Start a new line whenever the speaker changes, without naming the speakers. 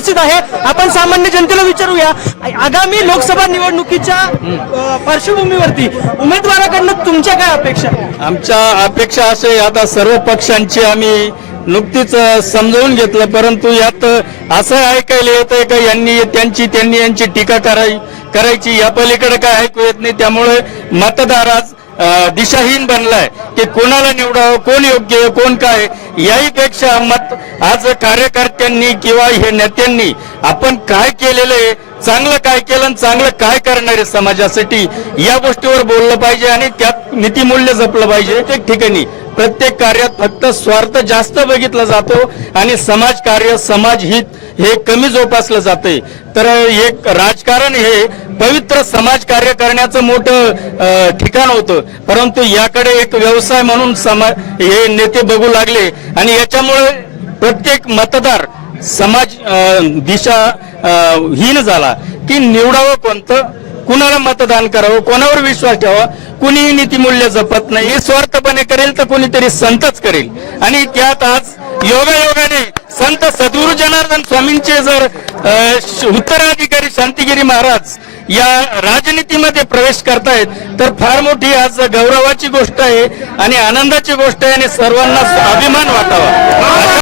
उपस्थित आहे. आपण सामान्य जनतेला विचारूया आगामी लोकसभा निवडणुकीच्या पार्श्वभूमीवरती उमेदवाराकडनं तुमच्या काय अपेक्षा
आमच्या अपेक्षा असे आता सर्व पक्षांची आम्ही नुकतीच समजावून घेतलं परंतु यात असं ऐकायला येतंय का यांनी त्यांची त्यांनी यांची टीका कराय करायची या पलीकडे काय ऐकू येत नाही त्यामुळे मतदार आज अ, दिशाहीन बनलाय की कोणाला निवडावं कोण योग्य आहे कोण काय याही पेक्षा मत आज कार्यकर्त्यांनी किंवा हे नेत्यांनी आपण काय केलेलं आहे चांगलं काय केलं आणि चांगलं काय करणार आहे समाजासाठी या गोष्टीवर बोललं पाहिजे आणि त्यात नीतिमूल्य जपलं पाहिजे. प्रत्येक ठिकाणी प्रत्येक कार्यात फक्त स्वार्थ जास्त बघितला जातो आणि समाज कार्य समाज हित हे कमी जोपासलं जाते तर एक राजकारण हे पवित्र समाज कार्य करण्याचं मोठं ठिकाण होतं. परंतु याकडे एक व्यवसाय म्हणून समाज हे नेते बघू लागले आणि याच्यामुळे प्रत्येक मतदार समाज दिशा हीन झाला की निवडावं कोणतं? कुणाला मतदान करावं? कोणावर विश्वास ठेवा कुणीही नीतीमूल्य जपत नाही. हे स्वार्थपणे करेल तर कोणीतरी संतच करेल. आणि त्यात आज योगायोगाने संत सद्गुरु जनार्दन स्वामींचे जर उत्तराधिकारी शांतिगिरी महाराज या राजनीतीमध्ये प्रवेश करतायत तर फार मोठी आज गौरवाची गोष्ट आहे आणि आनंदाची गोष्ट आहे आणि सर्वांना अभिमान वाटावा.